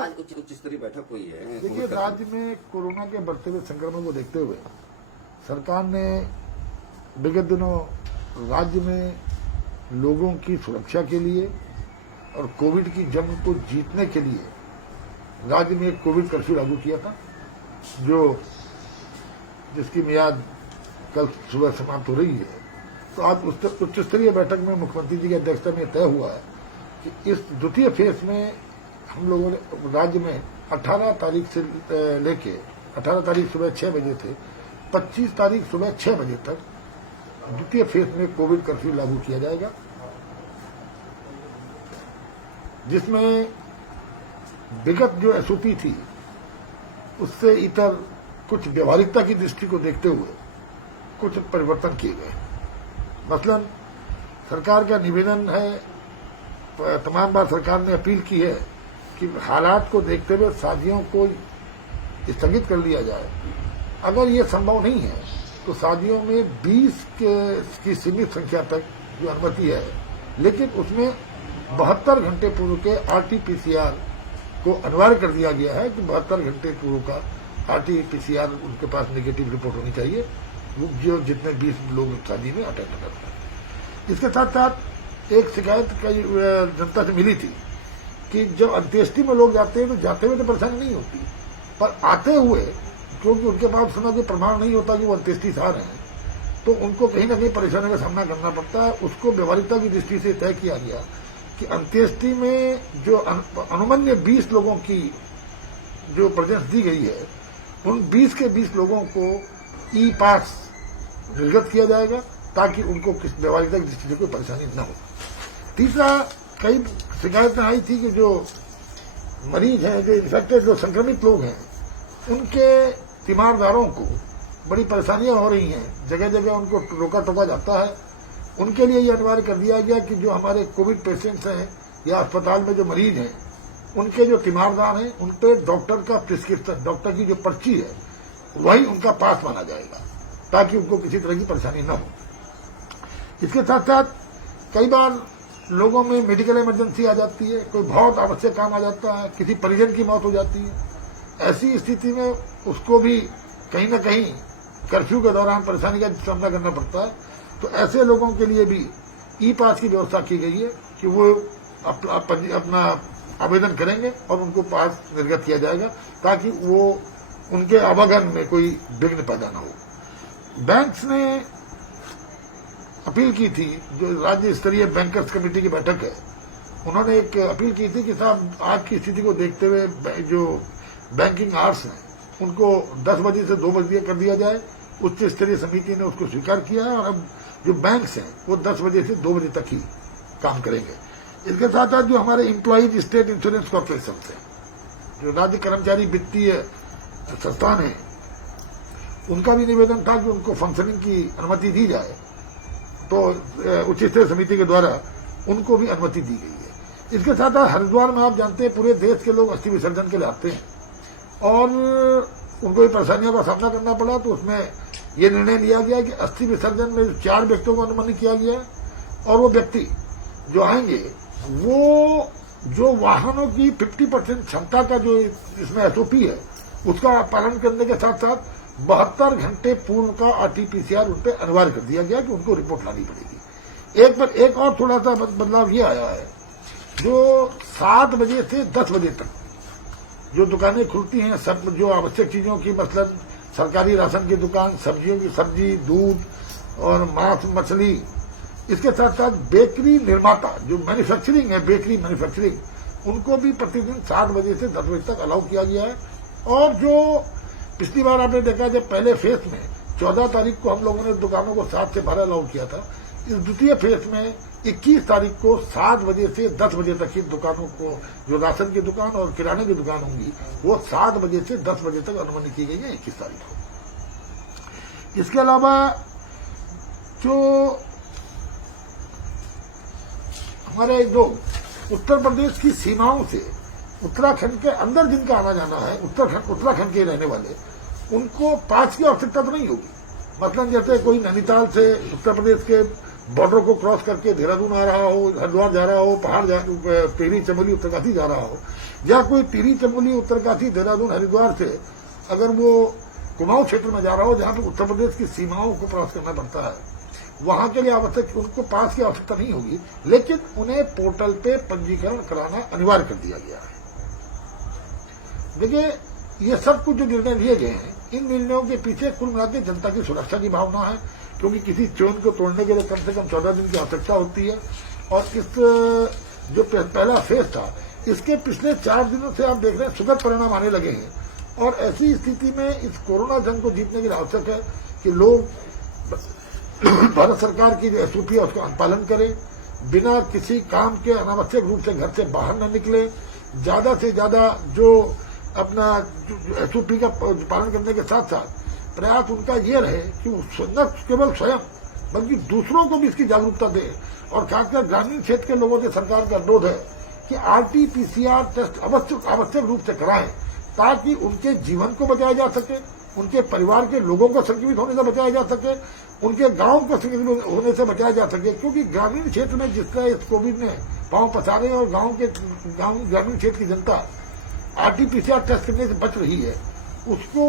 आज उच्च स्तरीय बैठक हुई है। देखिए, राज्य में कोरोना के बढ़ते हुए संक्रमण को देखते हुए सरकार ने विगत दिनों राज्य में लोगों की सुरक्षा के लिए और कोविड की जंग को जीतने के लिए राज्य में एक कोविड कर्फ्यू लागू किया था, जिसकी मियाद कल सुबह समाप्त हो रही है। तो आज उच्च स्तरीय बैठक में मुख्यमंत्री जी की अध्यक्षता में तय हुआ है कि इस द्वितीय फेज में हम लोगों ने राज्य में 18 तारीख से लेके 18 तारीख सुबह 6 बजे से 25 तारीख सुबह 6 बजे तक द्वितीय फेज में कोविड कर्फ्यू लागू किया जाएगा, जिसमें विगत जो एसओपी थी उससे इतर कुछ व्यवहारिकता की दृष्टि को देखते हुए कुछ परिवर्तन किए गए। मसलन सरकार का निवेदन है, तमाम बार सरकार ने अपील की है कि हालात को देखते हुए शादियों को स्थगित कर लिया जाए। अगर ये संभव नहीं है तो शादियों में 20 की सीमित संख्या तक जो अनुमति है, लेकिन उसमें 72 घंटे पूर्व के आरटीपीसीआर को अनिवार्य कर दिया गया है कि 72 घंटे पूर्व का आरटीपीसीआर उनके पास नेगेटिव रिपोर्ट होनी चाहिए, जो जितने 20 लोग शादी में अटेंड करते हैं। इसके साथ साथ एक शिकायत कई जनता से मिली थी कि जब अंत्येष्टि में लोग जाते हैं तो जाते हुए तो परेशानी नहीं होती, पर आते हुए क्योंकि उनके पास सुना कि प्रमाण नहीं होता कि वो अंत्येष्टि से आ रहे हैं, तो उनको कहीं ना कहीं परेशानी का सामना करना पड़ता है। उसको व्यवहारिकता की दृष्टि से तय किया गया कि अंत्येष्टि में जो अनुमन्य 20 लोगों की जो प्रेजेंस दी गई है, उन 20 के 20 लोगों को ई पास निर्गत किया जाएगा ताकि उनको किस व्यवहारिकता की दृष्टि से कोई परेशानी न हो। तीसरा, कई शिकायतें आई थी कि जो मरीज हैं, जो इन्फेक्टेड, जो संक्रमित लोग हैं, उनके तीमारदारों को बड़ी परेशानियां हो रही हैं, जगह जगह उनको रोका टोका जाता है। उनके लिए ये अनिवार्य कर दिया गया कि जो हमारे कोविड पेशेंट्स हैं या अस्पताल में जो मरीज हैं, उनके जो तीमारदार हैं, उन पर डॉक्टर का प्रिस्क्रिप्शन, डॉक्टर की जो पर्ची है, वही उनका पास माना जाएगा ताकि उनको किसी तरह की परेशानी न हो। इसके साथ साथ कई बार लोगों में मेडिकल इमरजेंसी आ जाती है, कोई बहुत आवश्यक काम आ जाता है, किसी परिजन की मौत हो जाती है। ऐसी स्थिति में उसको भी कहीं न कहीं कर्फ्यू के दौरान परेशानी का सामना करना पड़ता है। तो ऐसे लोगों के लिए भी ई पास की व्यवस्था की गई है कि वो अपना आवेदन करेंगे और उनको पास निर्गत किया जाएगा ताकि वो उनके आवागमन में कोई विघ्न पैदा न हो। बैंक्स ने अपील की थी, जो राज्य स्तरीय बैंकर्स कमेटी की बैठक है, उन्होंने एक अपील की थी कि साहब आज की स्थिति को देखते हुए जो बैंकिंग आवर्स हैं उनको 10 बजे से 2 बजे कर दिया जाए। उच्च स्तरीय समिति ने उसको स्वीकार किया है और अब जो बैंक्स हैं वो 10 बजे से 2 बजे तक ही काम करेंगे। इसके साथ साथ जो हमारे एम्प्लॉइज स्टेट इंश्योरेंस कॉर्पोरेशन है, जो राज्य कर्मचारी वित्तीय संस्थान है, उनका भी निवेदन था कि उनको फंक्शनिंग की अनुमति दी जाए, तो उच्च स्तरीय समिति के द्वारा उनको भी अनुमति दी गई है। इसके साथ साथ हरिद्वार में आप जानते हैं पूरे देश के लोग अस्थि विसर्जन के लिए आते हैं और उनको भी परेशानियों का सामना करना पड़ा, तो उसमें ये निर्णय लिया गया कि अस्थि विसर्जन में 4 व्यक्तियों को अनुमति किया गया है और वो व्यक्ति जो आएंगे वो जो वाहनों की 50% क्षमता का जो इसमें एसओपी है उसका पालन करने के साथ साथ 72 घंटे पूर्व का आरटीपीसीआर उन पर अनिवार्य कर दिया गया कि उनको रिपोर्ट लानी पड़ेगी। एक और थोड़ा सा बदलाव ये आया है, जो 7 बजे से 10 बजे तक जो दुकानें खुलती हैं, सब जो आवश्यक चीजों की, मतलब सरकारी राशन की दुकान, सब्जियों की सब्जी, दूध और मांस मछली, इसके साथ साथ बेकरी निर्माता जो मैन्युफैक्चरिंग है, बेकरी मैन्युफैक्चरिंग, उनको भी प्रतिदिन 7 बजे से 10 बजे तक अलाउ किया गया है। और जो पिछली बार आपने देखा, जब पहले फेज में 14 तारीख को हम लोगों ने दुकानों को 7 से 12 अलाउ किया था, इस द्वितीय फेज में 21 तारीख को 7 बजे से 10 बजे तक की दुकानों को, जो राशन की दुकान और किराने की दुकान होंगी, वो 7 बजे से 10 बजे तक अनुमति की गई है 21 तारीख को। इसके अलावा जो हमारे जो उत्तर प्रदेश की सीमाओं से उत्तराखंड के अंदर जिनका आना जाना है, उत्तराखंड के रहने वाले, उनको पास की आवश्यकता तो नहीं होगी। मतलब जैसे कोई नैनीताल से उत्तर प्रदेश के बॉर्डर को क्रॉस करके देहरादून आ रहा हो, हरिद्वार जा रहा हो, टिहरी चमोली उत्तरकाशी जा रहा हो, या कोई टिहरी चमोली उत्तरकाशी देहरादून हरिद्वार से अगर वो कुमाऊं क्षेत्र में जा रहा हो जहां पर उत्तर प्रदेश की सीमाओं को क्रॉस करना पड़ता है, वहां के लिए आवश्यक उनको पास की आवश्यकता नहीं होगी, लेकिन उन्हें पोर्टल पे पंजीकरण कराना अनिवार्य कर दिया गया है। देखिए, ये सब कुछ जो निर्णय लिए गए हैं, इन निर्णयों के पीछे कुल मिलाकर जनता की सुरक्षा की भावना है, क्योंकि किसी चेन को तोड़ने के लिए कम से कम 14 दिन की आवश्यकता होती है। और इस जो पहला फेज था, इसके पिछले 4 दिनों से आप देख रहे हैं सुखद परिणाम आने लगे हैं। और ऐसी स्थिति में इस कोरोना जंग को जीतने के लिए आवश्यक है कि लोग भारत सरकार की जो एसओपी है उसका अनुपालन करें, बिना किसी काम के अनावश्यक रूप से घर से बाहर न निकले, ज्यादा से ज्यादा जो अपना एसओपी का पालन करने के साथ साथ प्रयास उनका ये रहे कि न केवल स्वयं बल्कि दूसरों को भी इसकी जागरूकता दे। और खासकर ग्रामीण क्षेत्र के लोगों से सरकार का अनुरोध है कि आरटी-पीसीआर टेस्ट आवश्यक रूप से कराएं, ताकि उनके जीवन को बचाया जा सके, उनके परिवार के लोगों को संक्रमित होने से बचाया जा सके, उनके गांव को संक्रमित होने से बचाया जा सके। क्योंकि ग्रामीण क्षेत्र में जिस तरह इस कोविड ने पांव पसारे और ग्रामीण क्षेत्र की जनता आरटी-पीसीआर टेस्ट करने से बच रही है, उसको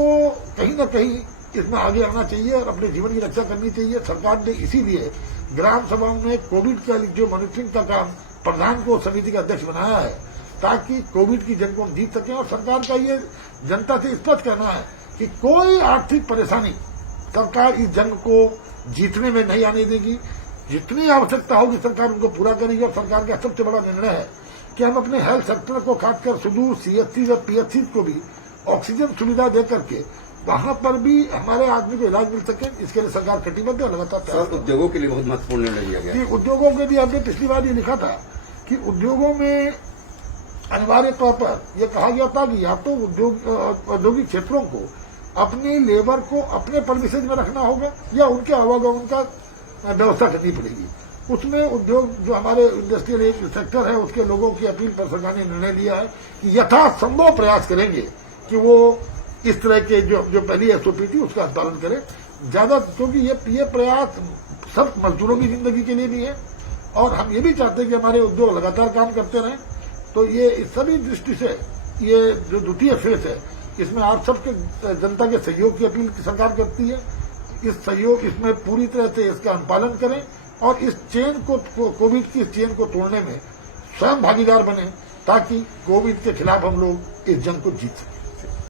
कहीं न कहीं इसमें आगे आना चाहिए और अपने जीवन की रक्षा करनी चाहिए। सरकार ने इसीलिए ग्राम सभाओं में कोविड का जो मॉनिटरिंग का काम प्रधान को समिति का अध्यक्ष बनाया है, ताकि कोविड की जंग को जीत सके। और सरकार का ये जनता से स्पष्ट कहना है कि कोई आर्थिक परेशानी सरकार इस जंग को जीतने में नहीं आने देगी। जितनी आवश्यकता होगी सरकार उनको पूरा करेगी। और सरकार का सबसे बड़ा निर्णय है कि हम अपने हेल्थ सेक्टर को, खासकर सुदूर सीएचसी और पीएचसी को भी ऑक्सीजन सुविधा दे करके वहां पर भी हमारे आदमी को इलाज मिल सके, इसके लिए सरकार कटिबद्ध है। लगातार उद्योगों के लिए बहुत महत्वपूर्ण निर्णय लिया गया। उद्योगों के लिए हमने पिछली बार ये लिखा था कि उद्योगों में अनिवार्य तौर पर यह कहा गया था कि या तो औद्योगिक क्षेत्रों को अपनी लेबर को अपने परमिशन में रखना होगा या उनके आवागमन का व्यवस्था करनी पड़ेगी। उसमें उद्योग जो हमारे इंडस्ट्रियल सेक्टर है उसके लोगों की अपील पर सरकार ने निर्णय लिया है कि यथासंभव प्रयास करेंगे कि वो इस तरह के जो पहली एसओपी थी उसका पालन करें ज्यादा, क्योंकि ये प्रयास सब मजदूरों की जिंदगी के लिए भी है और हम ये भी चाहते हैं कि हमारे उद्योग लगातार काम करते रहें। तो ये इस सभी दृष्टि से ये जो द्वितीय फेज है, इसमें आप सबके जनता के सहयोग की अपील सरकार करती है। इस सहयोग इसमें पूरी तरह से इसका अनुपालन करें और इस चेन को, कोविड की चेन को तोड़ने में स्वयं भागीदार बने, ताकि कोविड के खिलाफ हम लोग इस जंग को जीत सकें।